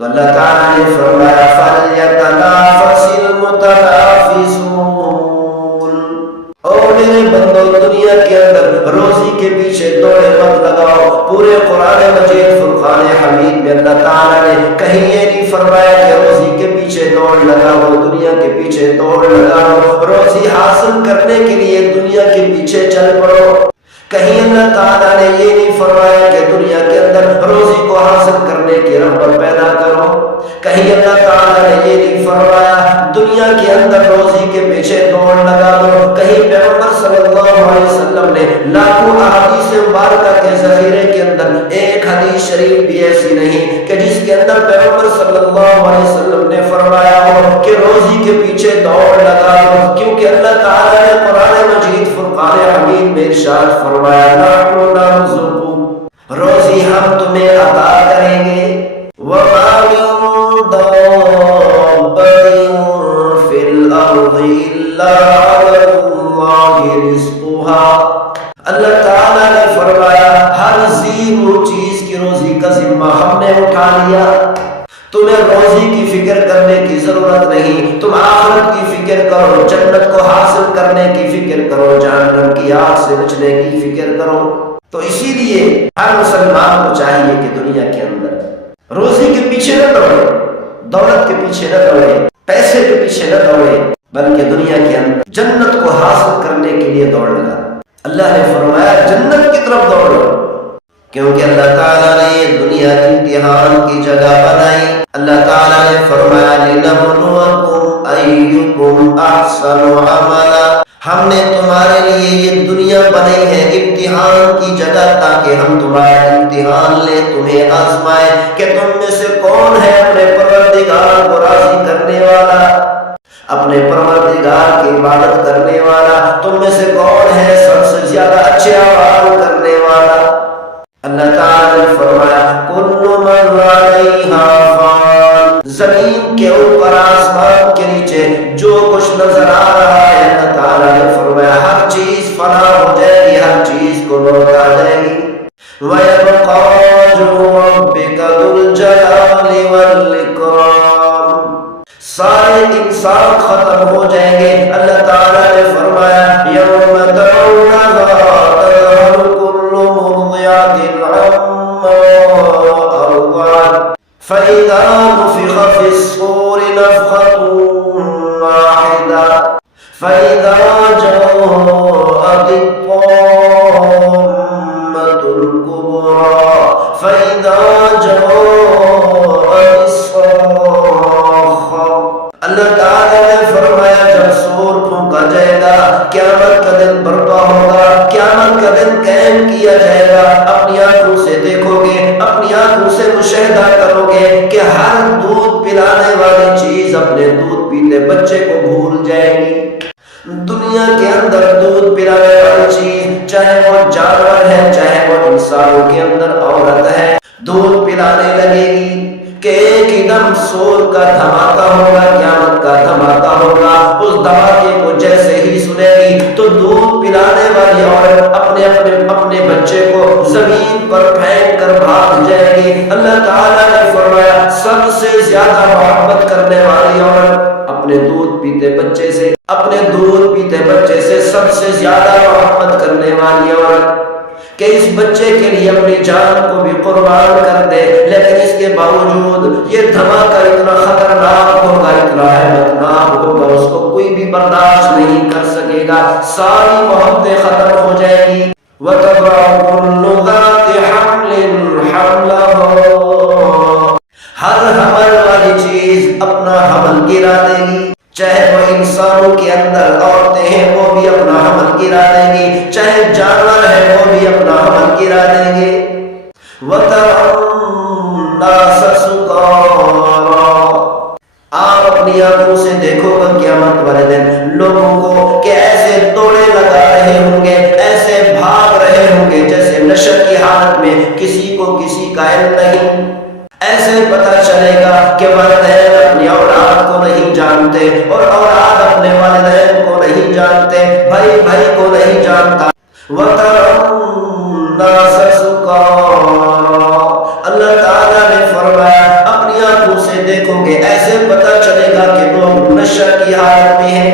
تو اللہ تعالیٰ نے فرمایا فَلْيَتَنَافَسِ الْمُتَنَافِسُونَ، او میرے بندو دنیا کے اندر روزی کے پیچھے دوڑے مت لگاؤ۔ پورے قرآن مجید فرقان حمید میں اللہ تعالیٰ نے کہیں یہ نہیں فرمایا کہ روزی کے پیچھے دوڑ لگاؤ، دنیا کے پیچھے دوڑ لگاؤ، روزی حاصل کرنے کے لیے دنیا کے پیچھے چل پڑو۔ کہیں اللہ تعالیٰ نے یہ نہیں فرمایا کہ دنیا کے اندر روزی کو حاصل کرنے کی رغبت پیدا کرو۔ کہیں اللہ تعالیٰ نے یہ نہیں فرمایا دنیا کے اندر روزی کے پیچھے دوڑ لگا دو۔ کہیں پیغمبر صلی اللہ علیہ وسلم نے لاکھوں احادیث مبارکہ کے ذخیرے کے اندر ایک حدیث شریف بھی ایسی نہیں کہ جس کے اندر پیغمبر صلی اللہ علیہ وسلم نے فرمایا ہو کہ روزی کے پیچھے دوڑ لگا دو، کیونکہ اللہ تعالیٰ نے قرآن مجید فرقان حمید میں ارشاد فرمایا نحن نرزقکم، روزی ہم تمہیں عطا کریں گے، وما من دابۃ فی الارض الا علی اللہ رزقها، اللہ تعالیٰ نے فرمایا ہر زیرو چیز کی روزی کا ذمہ ہم نے اٹھا لیا۔ تمہیں روزی کی فکر کرنے کی ضرورت نہیں، تم آخرت کی فکر کرو، جنت کو حاصل کرنے کی فکر کرو، جہنم کی آگ سے بچنے کی فکر کرو۔ تو اسی لیے ہر مسلمان کو چاہیے کہ دنیا کے اندر روزی کے پیچھے نہ دوڑے، دولت کے پیچھے نہ دوڑے، پیسے کے پیچھے نہ دوڑے، بلکہ دنیا کے اندر جنت کو حاصل کرنے کے لیے دوڑ لگا۔ اللہ نے فرمایا جنت کی طرف دوڑو، کیونکہ اللہ تعالیٰ نے یہ دنیا امتحان کی جگہ بنائی۔ اللہ تعالیٰ نے فرمایا لِنَبْلُوَكُمْ أَيُّكُمْ أَحْسَنُ عَمَلًا، ہم نے تمہارے لیے یہ دنیا بنائی ہے امتحان کی جگہ، تاکہ ہم تمہارا امتحان لیں، تمہیں آزمائیں کہ تم میں سے کون ہے اپنے پروردگار کو راضی کرنے والا، اپنے پروردگار کی عبادت کرنے والا، تم میں سے کون ہے سب سے زیادہ اچھے اعمال کرنے والا۔ اللہ تعالیٰ نے فرمایا کل من علیہا فان، زمین کے اوپر آسمان کے نیچے جو کچھ نظر آ رہا ہے اللہ تعالیٰ نے فرمایا ہر چیز فنا ہو جائے گی، ہر چیز کو لوٹ آ جائے گی۔ وَيَبْقَى وَجْهُ رَبِّكَ ذُو الْجَلَالِ وَالْإِكْرَامِ، سارے انسان ختم ہو جائیں گے۔ اللہ تعالیٰ نے فرمایا یوم ترونہا تذہل کل مرضعۃ عما ارضعت فإذا نفخ في الصور نفخة واحدة فإذا جاءت الطامة الكبرى فإذا جاءت الصاخة، اللہ تعالیٰ نے فرمایا جب سور پھونکا جائے گا، قیامت کا دن برپا ہوگا، قیامت کا دن قائم کیا جائے گا، اپنی آنکھوں سے دیکھو گے، اپنی آنکھوں سے مشاہدہ کرو گے کہ ہر دودھ پلانے والی چیز اپنے دودھ پیتے بچے کو بھول جائے گی۔ دنیا کے اندر دودھ پلانے والی چیز چاہے وہ جانور ہے چاہے وہ انسانوں کے اندر عورت ہے، دودھ پلانے لگے گی کہ ایک ہی دم سور کا دھماکہ ہوگا، قیامت کا دھماکہ ہوگا۔ اس دھماکے کو جیسے ہی سنے گی تو دودھ پلانے والی عورت اپنے بچے کو زمین پر پھینک کر بھاگ جائے گی۔ اللہ تعالیٰ نے فرمایا سب سے زیادہ محبت کرنے والی عورت اپنے دودھ پیتے بچے سے سب سے زیادہ محبت کرنے والی عورت کہ اس بچے کے لیے اپنی جان کو بھی قربان کر دے، لیکن اس کے باوجود یہ دھماکہ اتنا خطرناک ہوگا، اتنا ہیبتناک ہوگا، اس کو کوئی بھی برداشت نہیں کر سکے گا، ساری محبتیں ختم ہو جائے گی۔ وَتَضَعُ كُلُّ ذَاتِ حَمْلٍ حَمْلَهَا، ہر حمل والی چیز اپنا حمل گرا دے گی، چاہے وہ انسانوں کے اندر عورتیں ہیں وہ بھی اپنا حمل گرا دیں گی، چاہے جانور ہے وہ بھی اپنا حمل گرا دیں گے۔ وَتَرَى النَّاسَ سُكَارَىٰ، آپ اپنی آنکھوں سے دیکھو گا قیامت والے دن لوگوں کو کہ ایسے دوڑے لگا رہے ہوں گے، ایسے بھاگ رہے ہوں گے جیسے نشہ کی حالت میں کسی کو کسی کا علم نہیں۔ ایسے پتہ چلے گا کہ والدین اپنی اولاد کو نہیں جانتے اور اولاد اپنے والدین کو نہیں جانتے، بھائی بھائی کو نہیں جانتا۔ وَتَرَى النَّاسَ سُكَارَىٰ، اللہ تعالیٰ نے فرمایا اپنی آنکھوں دیکھو گے ایسے پتہ چلے گا کہ لوگ نشہ کی حالت میں ہیں.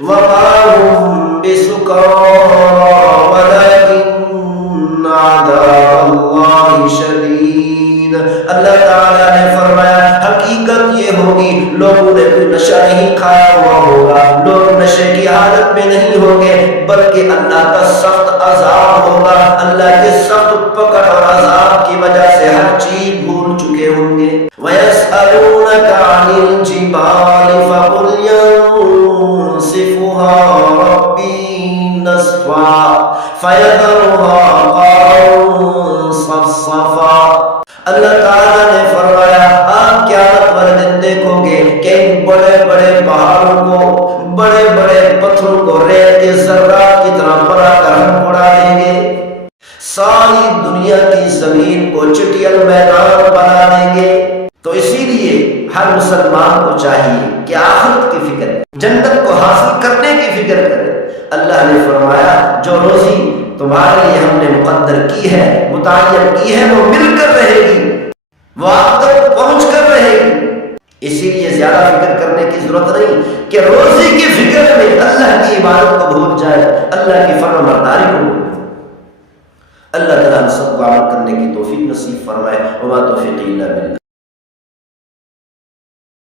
وَمَا هُمْ بِسُكَارَىٰ وَلَٰكِنَّ عَذَابَ اللَّهِ شَدِيدٌ. اللہ تعالیٰ نے فرمایا حقیقت یہ ہوگی لوگوں نے کوئی نشہ نہیں کھایا ہوا ہوگا، لوگ نشے کی حالت میں نہیں ہوں گے، بلکہ اللہ کا سخت عذاب ہوگا. اللہ کے سخت پکڑ اور عذاب کی وجہ سے ہر چیز بھول چکے ہوں گے. وَيَسْأَلُونَكَ عَنِ الْجِبَالِ فَقُلْ يَنسِفُهَا رَبِّي نَسْفًا فَيَذَرُهَا قَاعًا صَفْصَفًا. اللہ تعالیٰ نے فرمایا آپ قیامت والے دن دیکھو گے کہ ان بڑے بڑے پہاڑوں کو، بڑے بڑے پتھروں کو ریت کے ذرات کی طرح بڑا کر ہم اڑا دیں گے، ساری دنیا کی زمین کو چٹیل میدان بنا دیں گے. تو اسی لیے ہر مسلمان کو چاہیے کہ آخرت کی فکر، جنت کو حاصل کرنے کی فکر کرے. اللہ نے فرمایا جو روزی تمہارے لیے ہم نے مقدر کی ہے، متعین کی ہے، وہ مل کر رہے گی، وہ آپ تک پہنچ کر رہے گی. اسی لیے زیادہ فکر کرنے کی ضرورت نہیں کہ روزی کی فکر میں اللہ کی عبادت کو بھول جائے، اللہ کی فرمانبرداری کو بھول جائے. اللہ تعالیٰ ہم سب کو عمل کرنے کی توفیق نصیب فرمائے. وما توفیقی الا باللہ.